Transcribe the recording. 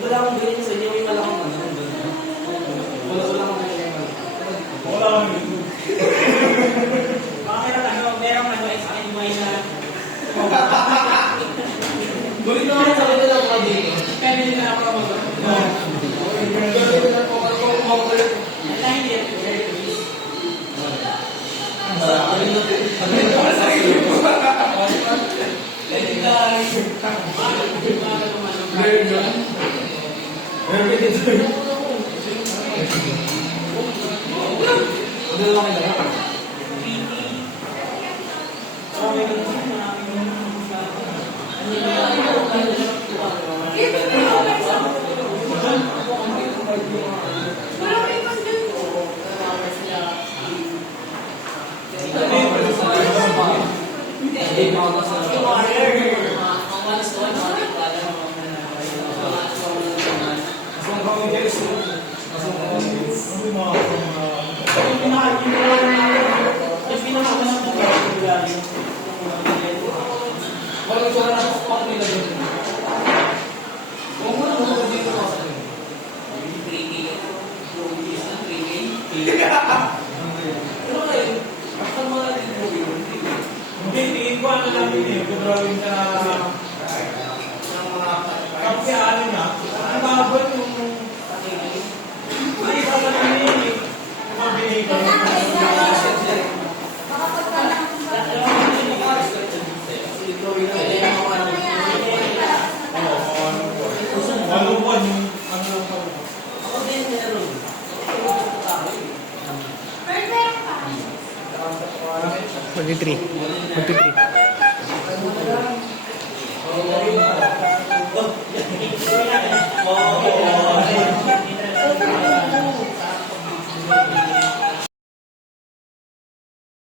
Wala akong bilhin sa inyo, may malakang ano. Wala akong bilhin. Wala akong bilhin. Bakit merong sa akin may na... Gulit naman sa akin lang ako dito. Kaya hindi na ako mag-gulit. Gulit na ako mag-gulit. Wala hindi. Tingin ko ano lang yun, kung drawing ka kapsi ano na, ang babot yung ay isa sa nangyayari, mabili ka Magti-3. Oh,